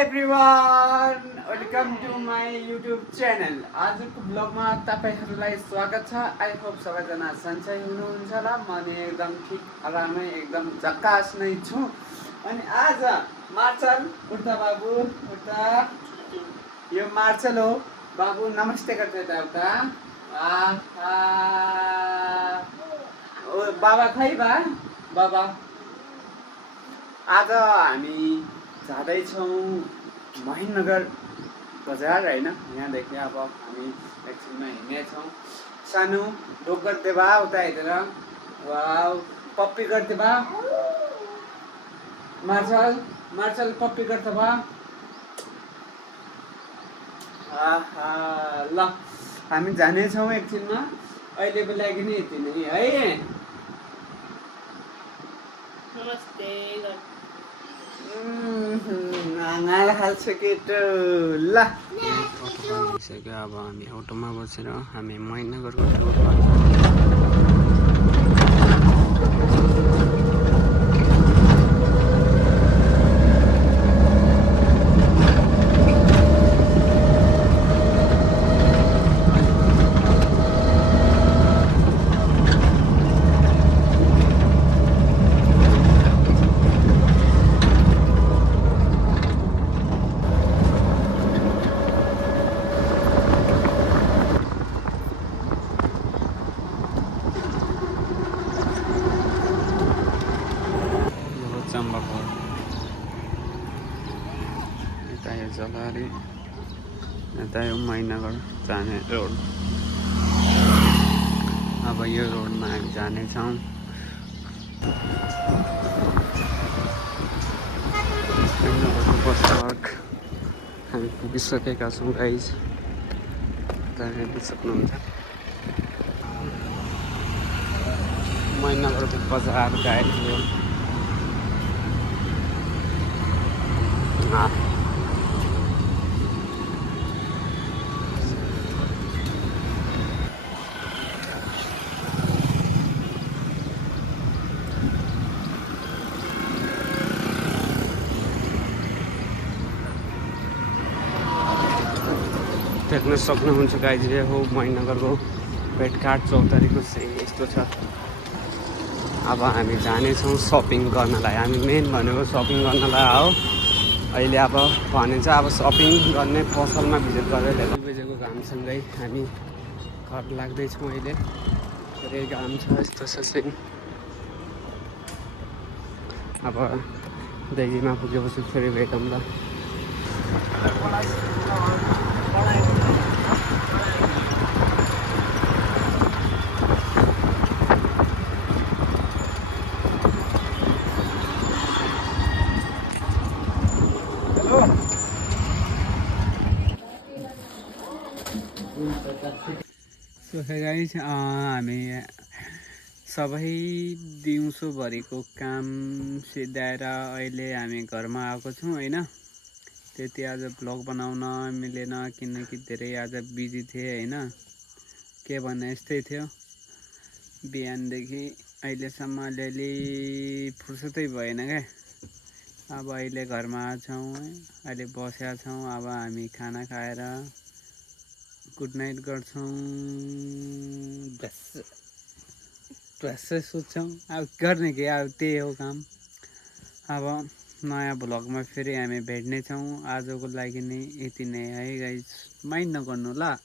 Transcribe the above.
Everyone welcome to my YouTube channel. आजको ब्लगमा तपाईँहरूलाई स्वागत छ। आई होप सबैजना सन्चै हुनुहुन्छ होला। म नि एकदम ठिक आरामै एकदम झक्कास नै छु। अनि आज मार्चल उता बाबु उता यो मार्चल हो बाबु, नमस्ते गर्छ त उता। ओ बाबा खै बा बाबा, आज हामी जाँदैछौँ महेन्द्रनगर बजार होइन। यहाँदेखि अब हामी एकछिनमा हिँड्नेछौँ। सानो ढोक गर्दै भए उता हेरेर वा पप्पी गर्दै भए मार्चल मार्चल पप्पी गर्दै भए ल हामी जानेछौँ एकछिनमा। अहिलेको लागि नि यति नै है। नमस्ते आँगाल हाल्छ केटो ल। भइसक्यो, अब हामी अटोमा बसेर हामी महेन्द्रनगरको टुरमा यता यो जलहरी, यता यो महेन्द्रनगर जाने रोड। अब यो रोडमा हामी जानेछौँ। महेन्द्रनगरको बस पार्क हामी पुगिसकेका छौँ गाइज। हेर्न सक्नुहुन्छ महेन्द्रनगरको बजार गाइज हो। देख्न सक्नुहुन्छ गाइज, यो हो महेन्द्रनगरको भेटघाट चौतारीको चाहिँ यस्तो छ। अब हामी जानेछौँ सपिङ गर्नलाई। हामी मेन भनेको सपिङ गर्नलाई हो। अहिले अब भने चाहिँ अब सपिङ गर्ने पसलमा भिजिट गरेर 2 बजेको घामसँगै हामी घर लाग्दैछौँ। अहिले धेरै घाम छ, यस्तो छ चाहिँ। अब दिल्लीमा पुगेपछि फेरि भेटौँ ल। सो गाइस, हामी सबै दिउँसोभरिको काम सिद्ध्याएर अहिले हामी घरमा आएको छौँ होइन। त्यति आज भ्लग बनाउन मिलेन किनकि धेरै आज बिजी थिएँ होइन। के भन्ने यस्तै थियो। बिहानदेखि अहिलेसम्म अलिअलि फुर्सदै भएन क्या। अब अहिले घरमा छौँ, अहिले बसेका छौँ। अब हामी खाना खाएर गुड नाइट गर्छौँ। बस सोध्छौँ अब गर्ने के, अब त्यही हो काम। अब नयाँ भ्लगमा फेरि हामी भेट्नेछौँ। आजको लागि नै यति नै है गाइस, माइन्ड नगर्नु ल।